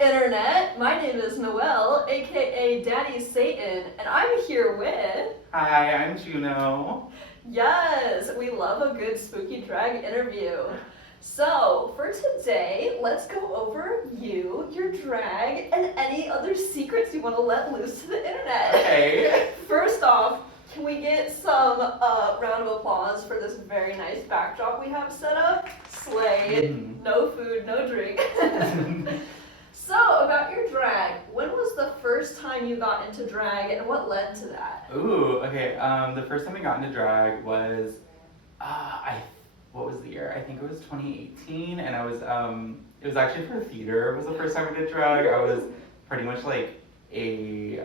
Internet! My name is Noelle, aka Daddy Satan, and I'm here with... Hi, I'm Juno. Yes, we love a good spooky drag interview. So, for today, let's go over you, your drag, and any other secrets you want to let loose to the internet. Okay. First off, can we get some round of applause for this very nice backdrop we have set up? Slay. No food, no drink. So, about your drag, when was the first time you got into drag and what led to that? Ooh, okay. The first time I got into drag was, what was the year? I think it was 2018, and I was, it was actually for theater. It was the first time I did drag. I was pretty much like a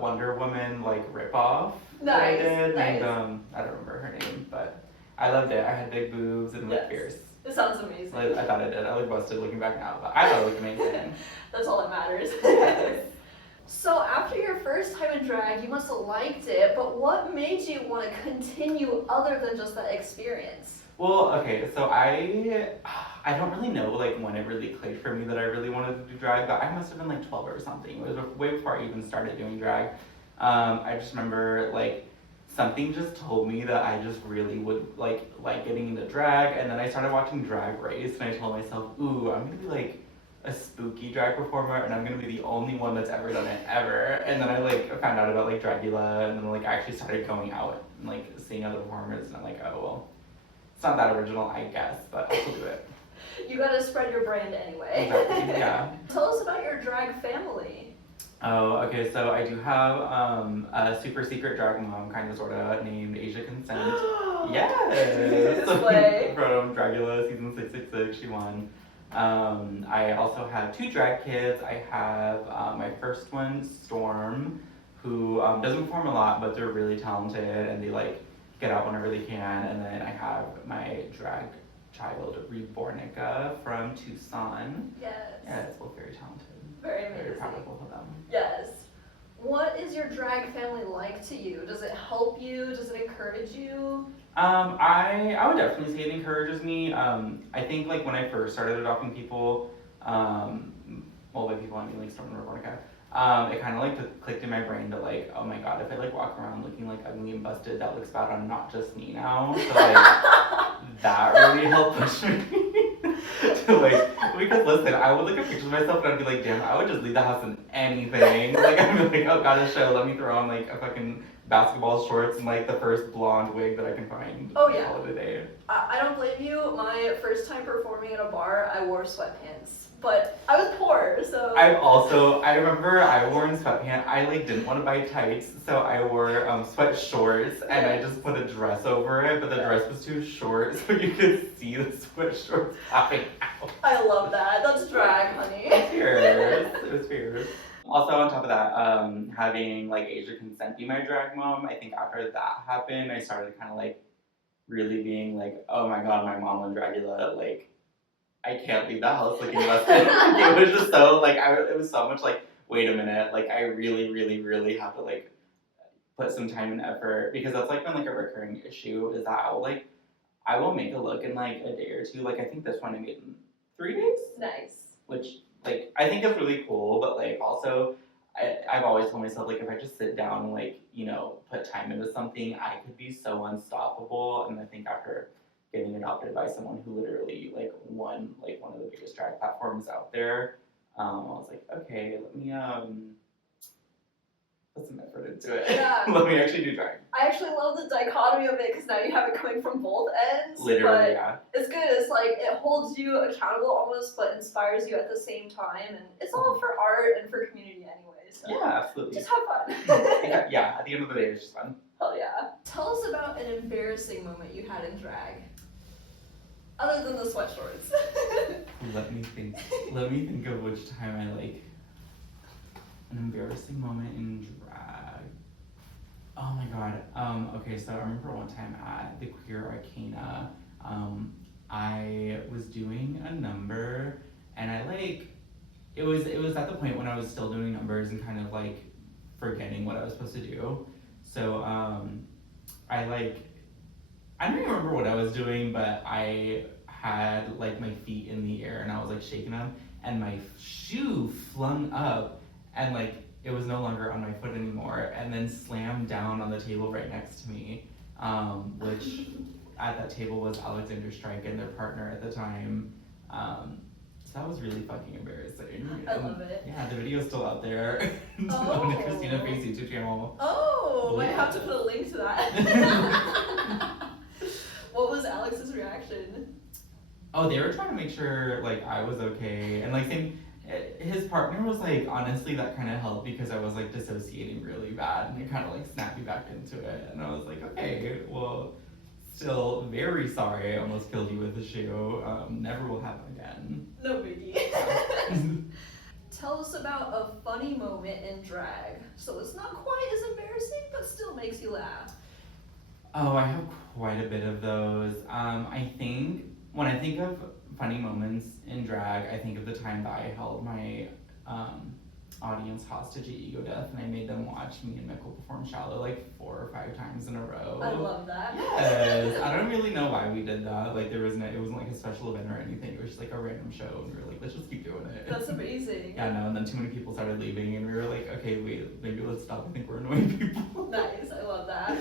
Wonder Woman like ripoff that I did. Nice. And I don't remember her name, but I loved it. I had big boobs and looked fierce. It sounds amazing. I thought I did. I looked busted looking back now, but I thought it looked amazing. That's all that matters. So after your first time in drag, you must have liked it, but what made you want to continue other than just that experience? Well, okay, so I don't really know like when it really clicked for me that I really wanted to do drag, but I must have been like 12 or something. It was way before I even started doing drag. I just remember like something just told me that I just really would like getting into drag, and then I started watching Drag Race, and I told myself, ooh, I'm gonna be like a spooky drag performer, and I'm gonna be the only one that's ever done it ever. And then I like found out about like Dragula, and then like I actually started going out and like seeing other performers, and I'm like, oh well, it's not that original, I guess, but I'll do it. You gotta spread your brand anyway. Exactly, yeah. Tell us about your drag family. Oh, okay, so I do have a super secret drag mom, kind of, sort of, named Asia Consent. Yes! From Dragula season 666, she won. I also have 2 drag kids. I have my first one, Storm, who doesn't perform a lot, but they're really talented, and they like get out whenever they can. And then I have my drag child, Rebornika, from Tucson. Yes. Yes, both very talented. Very amazing. Very proud of both of them. Yes. What is your drag family like to you? Does it help you? Does it encourage you? I would definitely say it encourages me. I think like when I first started adopting people, well by people I mean like Storm and Rebornika, it kind of like clicked in my brain to like, oh my god, if I like walk around looking like ugly and busted, that looks bad on not just me now. So like that really helped push me to like, because listen, I would look at pictures of myself and I'd be like, damn, I would just leave the house in anything. Like I'd be like, oh god, a show, let me throw on like a fucking basketball shorts and like the first blonde wig that I can find. Oh yeah. All of the day. I don't blame you. My first time performing at a bar, I wore sweatpants, but I was poor, so. I remember I wore in sweatpants. I like didn't want to buy tights, so I wore sweat shorts, and I just put a dress over it, but the dress was too short, so you could see the sweat shorts popping out. I love that. That's drag, honey. It was fierce. Also, on top of that, having like Asia Consent be my drag mom, I think after that happened, I started kind of like really being like, oh my god, my mom on Dragula, like, I can't leave the house looking busted. It was just so, like, it was so much like, wait a minute, like, I really, really, really have to like put some time and effort, because that's like been like a recurring issue, is that I will make a look in like a day or two. Like, I think this one I made in 3 days. Nice. Which, like, I think is really cool, but, like, also, I've always told myself, like, if I just sit down and, like, you know, put time into something, I could be so unstoppable. And I think after getting adopted by someone who literally, like, won, like, one of the biggest drag platforms out there, I was like, okay, let me, put some effort into it. Yeah. Let me actually do drag. I actually love the dichotomy of it, because now you have it coming from both ends. Literally, but yeah. It's good. It's like, it holds you accountable almost, but inspires you at the same time. And it's all for art and for community anyway. So Yeah, absolutely. just have fun. Yeah, at the end of the day, it's just fun. Hell yeah. Tell us about an embarrassing moment you had in drag. Other than the sweat shorts. Let me think of which time I like an embarrassing moment in drag. Oh my god. Okay, so I remember one time at the Queer Arcana, I was doing a number, and I like it was at the point when I was still doing numbers and kind of like forgetting what I was supposed to do. So I don't even remember what I was doing, but I had like my feet in the air and I was like shaking them, and my shoe flung up and like it was no longer on my foot anymore, and then slammed down on the table right next to me, which at that table was Alexander Stryke and their partner at the time. So that was really fucking embarrassing. I love it. Yeah, the video's still out there Oh. on the Christina Faye YouTube channel. Oh, I have to put a link to that. What was Alex's reaction? Oh, they were trying to make sure like I was okay, and like his partner was like, honestly, that kind of helped because I was like dissociating really bad, and it kind of like snapped me back into it, and I was like, okay, well, still very sorry I almost killed you with the shoe. Never will happen again. No biggie. Tell us about a funny moment in drag. So it's not quite as embarrassing, but still makes you laugh. Oh, I have quite a bit of those. I think when I think of funny moments in drag, I think of the time that I held my audience hostage at Ego Death, and I made them watch me and Mikkel perform Shallow like 4 or 5 times in a row. I love that. Yes. I don't really know why we did that. Like it wasn't like a special event or anything. It was just like a random show, and we were like, let's just keep doing it. That's amazing. Yeah, no, and then too many people started leaving, and we were like, okay, wait, maybe let's stop. I think we're annoying people. Nice, I love that.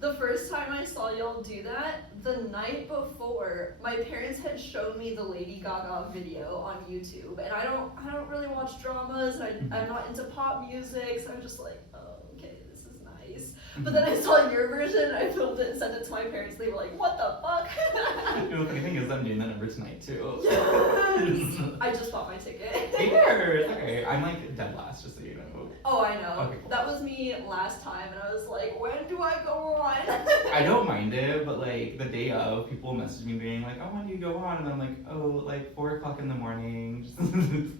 The first time I saw y'all do that, the night before, my parents had shown me the Lady Gaga video on YouTube, and I don't really watch dramas. I'm not into pop music, so I'm just like, oh, okay, this is nice. But then I saw your version, I filmed it and sent it to my parents. They were like, what the fuck? You know, the funny thing is, I'm doing that number tonight too. Yes! I just bought my ticket. Here, it's okay. I'm like dead last, just so you know. Oh, I know. Okay, cool. That was me last time, and I was like, when do I go on? I don't mind it, but like the day of, people message me being like, oh, when do you go on? And I'm like, oh, like 4 o'clock in the morning.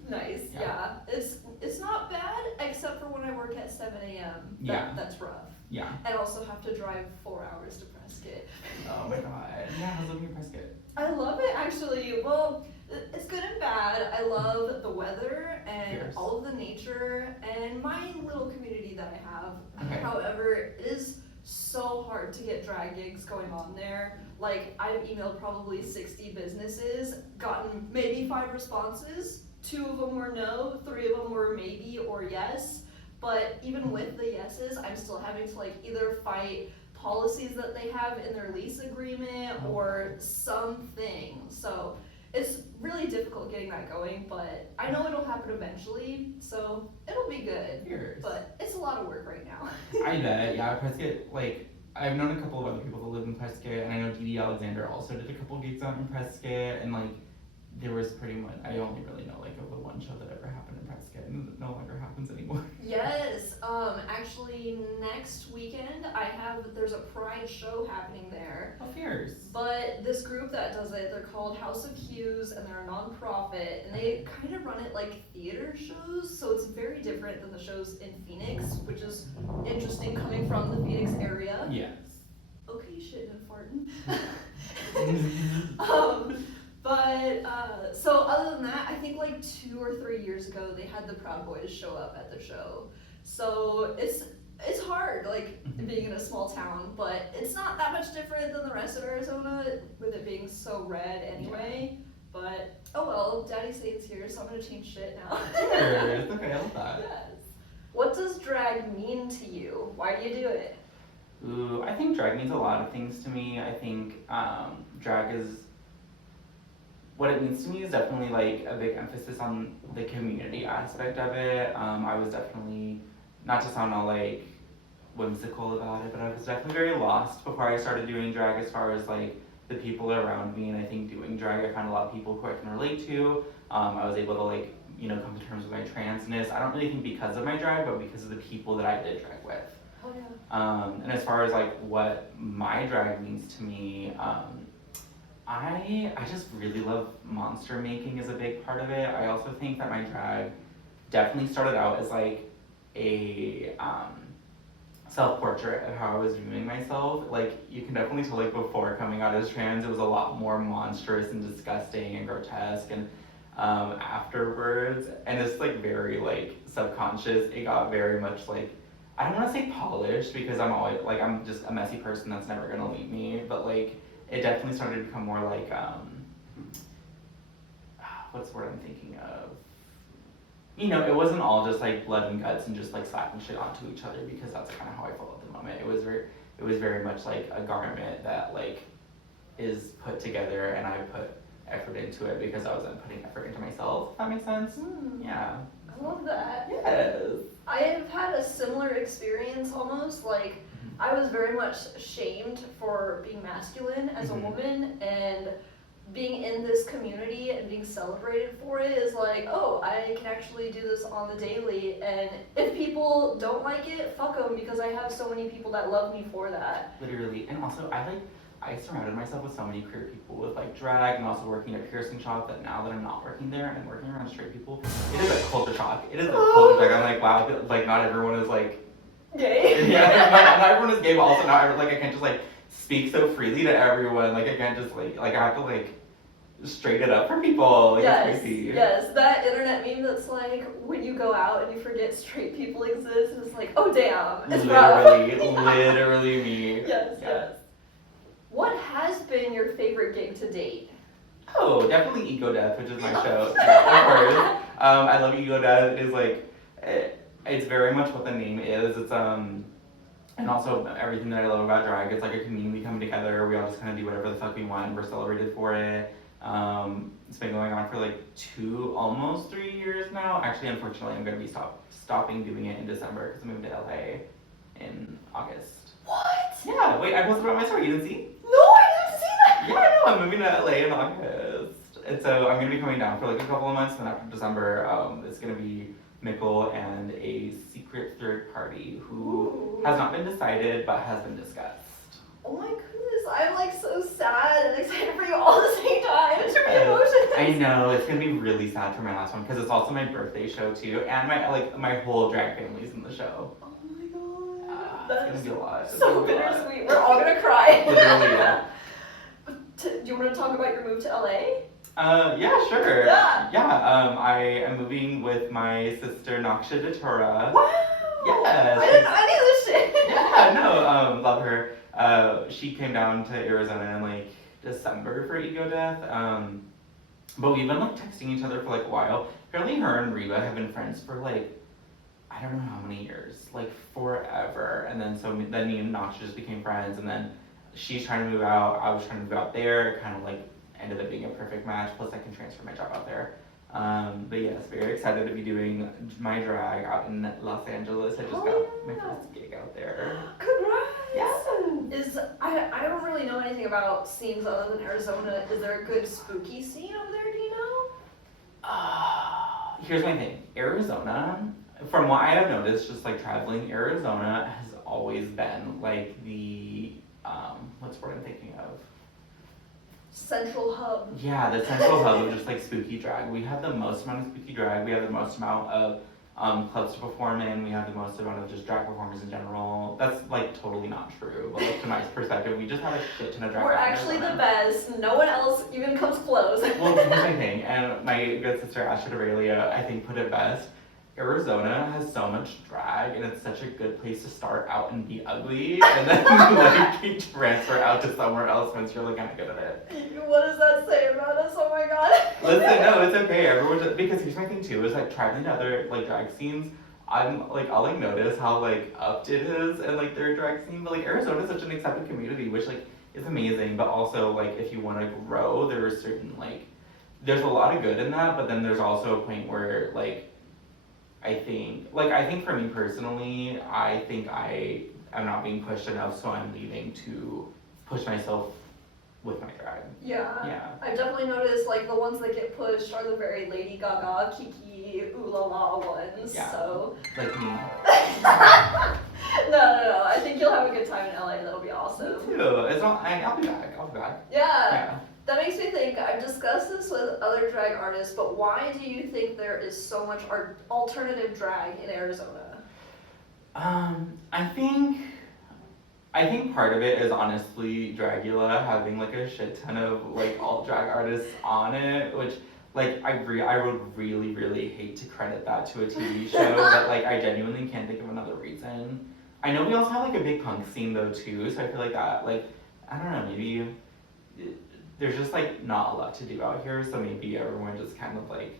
Nice, yeah. It's not bad, except for when I work at 7 a.m. Yeah. That's rough. Yeah. And also have to drive 4 hours to Prescott. Oh my god. Yeah, how's living in Prescott? I love it, actually. Well, it's good and bad. I love the weather and Fierce. all of the nature and my little community that I have. Okay. However, it is so hard to get drag gigs going on there. Like, I've emailed probably 60 businesses, gotten maybe 5 responses. 2 of them were no, 3 of them were maybe or yes. But even with the yeses, I'm still having to like either fight policies that they have in their lease agreement or something. So it's really difficult getting that going, but I know it'll happen eventually, so it'll be good. Fierce. But it's a lot of work right now. I bet, yeah, Prescott, like, I've known a couple of other people that live in Prescott, and I know Dee Alexander also did a couple gigs out in Prescott, and like, there was pretty much, I only really know like of the one show that ever happened in Prescott, and it no longer happens anymore. Yes, actually next weekend there's a Pride show happening there. Oh, fierce. But this group that does it, they're called House of Hues, and they're a non-profit, and they kind of run it like theater shows, so it's very different than the shows in Phoenix, which is interesting coming from the Phoenix area. Yes. Okay, shit, no farting. So other than that, I think like 2 or 3 years ago, they had the Proud Boys show up at the show. So it's hard, like, being in a small town, but it's not that much different than the rest of Arizona, with it being so red anyway. But, oh well, Daddy Satan's here, so I'm gonna change shit now. Sure, it's okay, I love that. Yes. What does drag mean to you? Why do you do it? Ooh, I think drag means a lot of things to me. I think drag is, what it means to me is definitely like a big emphasis on the community aspect of it. I was definitely, not to sound all like whimsical about it, but I was definitely very lost before I started doing drag as far as like the people around me, and I think doing drag I found a lot of people who I can relate to. I was able to like, you know, come to terms with my transness. I don't really think because of my drag, but because of the people that I did drag with. Oh yeah. And as far as like what my drag means to me, I just really love monster making is a big part of it. I also think that my drag definitely started out as like a self-portrait of how I was viewing myself. Like, you can definitely tell, like, before coming out as trans, it was a lot more monstrous and disgusting and grotesque, and afterwards, and it's like very like subconscious, it got very much like, I don't want to say polished, because I'm always like, I'm just a messy person that's never gonna leave me, but like it definitely started to become more like what's the word I'm thinking of, you know, it wasn't all just like blood and guts and just like slapping shit onto each other, because that's kind of how I felt at the moment. It was very much like a garment that like is put together, and I put effort into it because I wasn't putting effort into myself. If that makes sense? Yeah. I love that. Yes. I have had a similar experience almost, like, I was very much shamed for being masculine as a woman, and being in this community and being celebrated for it is like, oh, I can actually do this on the daily, and if people don't like it, fuck them, because I have so many people that love me for that. Literally. And also, I surrounded myself with so many queer people with like drag, and also working at a piercing shop, that now that I'm not working there and I'm working around straight people, it is a culture shock. It is a culture shock. I'm like, wow, like not everyone is like gay. Yeah, not everyone is gay, but also not like I can't just like speak so freely to everyone. Like I can't just like I have to like straight it up for people. Like, Yes, it's crazy. yes, that internet meme that's like, when you go out and you forget straight people exist, and it's like, oh damn, it's literally me. Yes, yes. What has been your favorite gig to date? Oh, definitely Ego Death, which is my show. Of course. I love Ego Death. It's like, it's very much what the name is. It's and also everything that I love about drag. It's like a community coming together. We all just kind of do whatever the fuck we want. We're celebrated for it. It's been going on for like almost 3 years now. Actually, unfortunately, I'm gonna be stopping doing it in December because I moved to LA in August. What? Yeah, wait, I posted about my story. You didn't see? No, I didn't see that. Yeah, I know. I'm moving to LA in August, and so I'm gonna be coming down for like a couple of months. And then after December, it's gonna be Mickle and a secret third party who has not been decided but has been discussed. Oh my goodness, I'm like so sad and excited for you all at the same time. It's really emotional. I know, it's gonna be really sad for my last one because it's also my birthday show too, and my whole drag family's in the show. Oh my god, It's gonna be a lot. So bittersweet. We're all gonna cry. Literally, yeah. Do you want to talk about your move to LA? Yeah, sure. Yeah. Yeah, I am moving with my sister Noxxia Datura. Wow. Yes. I knew this shit. Yeah, no, love her. She came down to Arizona in like December for Ego Death. But we've been like texting each other for like a while. Apparently her and Reba have been friends for like, I don't know how many years, like forever. And then then me and Noxxia just became friends, and then she's trying to move out, I was trying to move out there. It kind of like ended up being a perfect match, plus I can transfer my job out there. But yes, very excited to be doing my drag out in Los Angeles. I just got my first gig out there. Congrats! Yes. I don't really know anything about scenes other than Arizona. Is there a good spooky scene over there, do you know? Here's my thing. Arizona, from what I have noticed, just like traveling, Arizona has always been like the, what's the word I'm thinking of? Central hub. Yeah, the central hub of just like spooky drag. We have the most amount of spooky drag. We have the most amount of clubs to perform in. We have the most amount of just drag performers in general. That's like totally not true, but like to my perspective, we just have a shit ton of drag. We're actually the best. No one else even comes close. Well, here's my thing, and my good sister Astrud Aurelia, I think, put it best. Arizona has so much drag, and it's such a good place to start out and be ugly, and then like transfer out to somewhere else once you're like kind of good at it. What does that say about us? Oh my god. Listen, no, it's okay. Everyone just, because here's my thing too, is like traveling to other like drag scenes, I'll like notice how like upped it is and like their drag scene, but like Arizona is such an accepted community, which like is amazing, but also like if you want to grow, there are certain like, there's a lot of good in that, but then there's also a point where like, I think for me personally, I think I am not being pushed enough, so I'm leaving to push myself with my drag. Yeah. I've definitely noticed like the ones that get pushed are the very Lady Gaga, Kiki, ooh la la ones. Yeah. So. Like me. No. I think you'll have a good time in LA. That'll be awesome. Me too. I'll be back. Yeah. That makes me think, I've discussed this with other drag artists, but why do you think there is so much alternative drag in Arizona? I think part of it is honestly Dragula having like a shit ton of like alt drag artists on it, which like I would really, really hate to credit that to a TV show, but like I genuinely can't think of another reason. I know we also have like a big punk scene though too, so I feel like that, like, I don't know, maybe there's just like not a lot to do out here, so maybe everyone just kind of like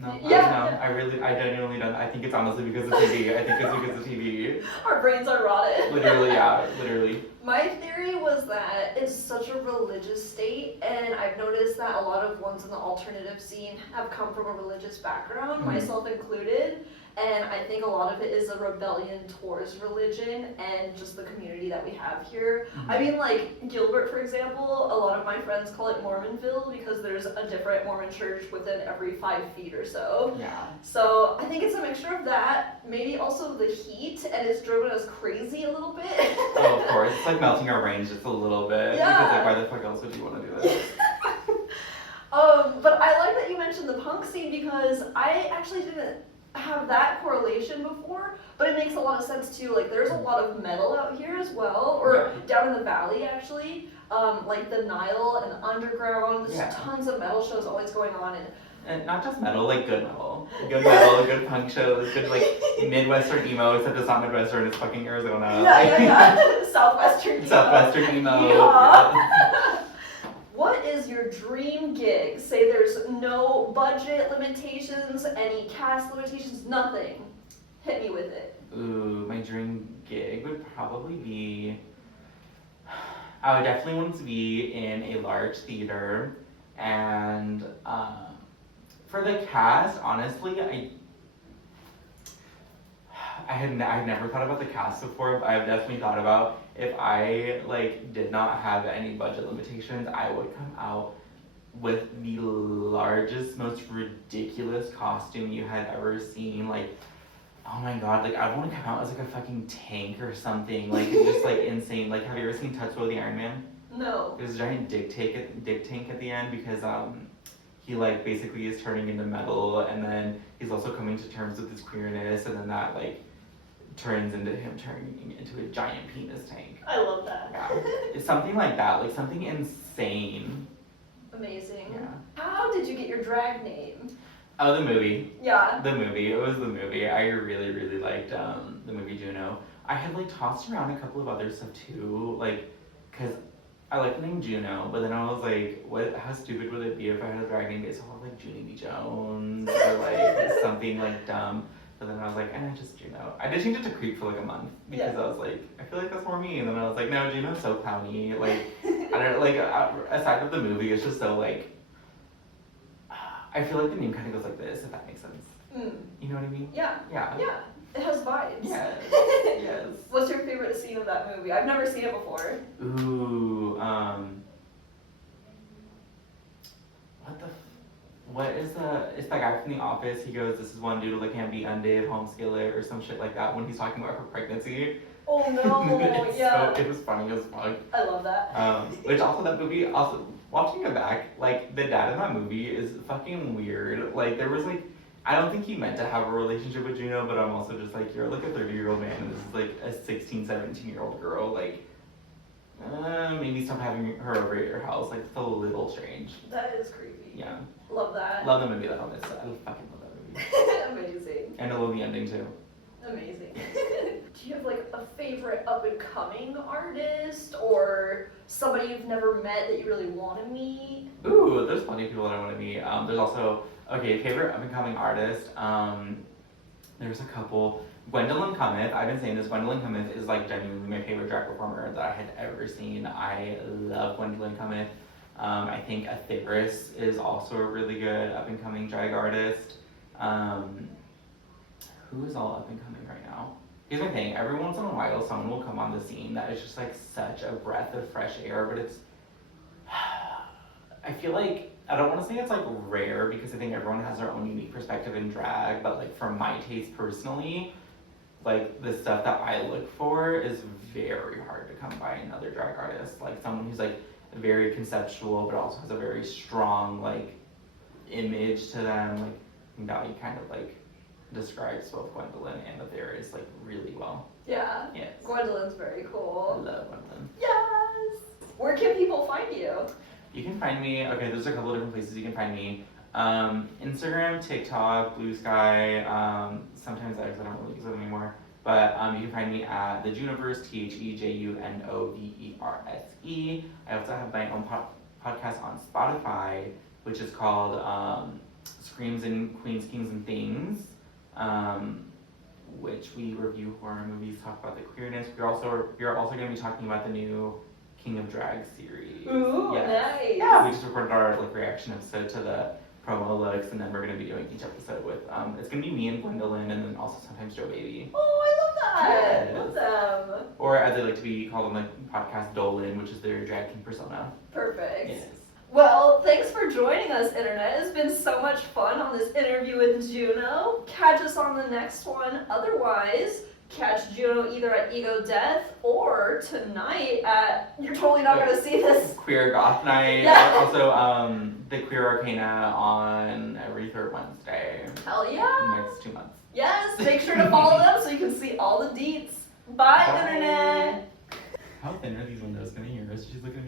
No, Yeah. I genuinely don't. I think it's honestly because of TV. I think it's because of TV. Our brains are rotted. Literally, yeah, literally. My theory was that it's such a religious state, and I've noticed that a lot of ones in the alternative scene have come from a religious background, myself included, and I think a lot of it is a rebellion towards religion and just the community that we have here. I mean, like, Gilbert, for example, a lot of my friends call it Mormonville because there's a different Mormon church within every 5 feet or so. Yeah. So I think it's a mixture of that, maybe also the heat, and it's driven us crazy a little bit. Oh, of course. It's like melting our brains just a little bit. Yeah. Because like, why the fuck else would you want to do this? But I like that you mentioned the punk scene because I actually didn't have that correlation before, but it makes a lot of sense too. Like, there's a lot of metal out here as well, or down in the valley actually, like the Nile and the underground. There's tons of metal shows always going on, and not just metal, like good metal, good punk shows, good like Midwestern emo, except it's not Midwestern, it's fucking Arizona. Yeah. Southwestern emo. Southwestern emo. Yeah. What is your dream gig? Say there's no budget limitations, any cast limitations, nothing. Hit me with it. Ooh, my dream gig would probably be, I would definitely want to be in a large theater, and for the cast, honestly, I've never thought about the cast before, but I've definitely thought about if I like did not have any budget limitations, I would come out with the largest, most ridiculous costume you had ever seen. Like, oh my god, like I'd want to come out as like a fucking tank or something, like just like insane. Like, have you ever seen Tetsuo the Iron Man? No. There's a giant dick tank at the end because he like basically is turning into metal, and then he's also coming to terms with his queerness, and then that like turns into him turning into a giant penis tank. I love that. Yeah. It's something like that, like something insane. Amazing. Yeah. How did you get your drag name? Oh, the movie. Yeah. The movie. It was the movie. I really, really liked the movie Juno. I had like tossed around a couple of other stuff too, like, cause I like the name Juno, but then I was like, how stupid would it be if I had a drag name based on like Junie B. Jones or like something like dumb. But then I was like, just Juno. I did change it to Creep for like a month because I was like, I feel like that's more me. And then I was like, no, Juno's so clowny. Like, I don't like, aside from the movie, it's just so like, I feel like the name kind of goes like this, if that makes sense. You know what I mean? Yeah. Yeah. Yeah. It has vibes. Yes. Yes. What's your favorite scene of that movie? I've never seen it before. Ooh, it's that guy from The Office, he goes, this is one doodle that can't be undid, home skillet, or some shit like that when he's talking about her pregnancy. Oh no, yeah. So, it was funny as fuck. I love that. Which also that movie, also, watching it back, like, the dad in that movie is fucking weird. Like, there was like, I don't think he meant to have a relationship with Juno, but I'm also just like, you're like a 30-year-old man, and this is like a 16, 17-year-old girl, like, maybe stop having her over at your house, like, it's a little strange. That is creepy. Yeah. Love that. Love the movie though, I fucking love that movie. Amazing. And I love the ending too. Amazing. Do you have like a favorite up-and-coming artist or somebody you've never met that you really want to meet? Ooh, there's plenty of people that I want to meet. There's also, favorite up-and-coming artist. There's a couple. Gwendolin Cometh, I've been saying this, Gwendolin Cometh is like genuinely my favorite drag performer that I had ever seen. I love Gwendolin Cometh. I think Atheris is also a really good up-and-coming drag artist. Who is all up-and-coming right now? Here's my thing, every once in a while someone will come on the scene that is just like such a breath of fresh air, but it's, I feel like, I don't want to say it's like rare because I think everyone has their own unique perspective in drag, but like for my taste personally, like the stuff that I look for is very hard to come by in other drag artists. Like someone who's like very conceptual but also has a very strong like image to them. Like that you kind of like describes both Gwendolin and Atheris like really well. Yeah. Yes. Gwendolin's very I cool. love Gwendolin. Yes. Where can people find you? You can find me, there's a couple of different places you can find me. Instagram, TikTok, Blue Sky, sometimes X, I don't really use it anymore. But you can find me at the Juniverse, TheJunoverse. I also have my own podcast on Spotify, which is called Screams and Queens, Kings, and Things, which we review horror movies, talk about the queerness. We are also going to be talking about the new King of Drag series. Ooh, nice. Yeah, we just recorded our reaction episode to the promo looks, and then we're going to be doing each episode with, it's going to be me and Gwendolin, and then also sometimes Joe Baby. Oh, I love that. Yes. Love them. Or as they like to be called on the podcast, Dolan, which is their drag king persona. Perfect. Yes. Well, thanks for joining us, Internet. It's been so much fun on this interview with Juno. Catch us on the next one. Otherwise, catch Juno either at Ego Death or tonight at, you're totally not going to see this. Queer Goth Night. Yeah. Also, the Queer Arcana on every third Wednesday. Hell yeah. Next 2 months. Yes, make sure to follow them so you can see all the deets. Bye. Internet. How thin are these windows? Can I hear us? She's looking at me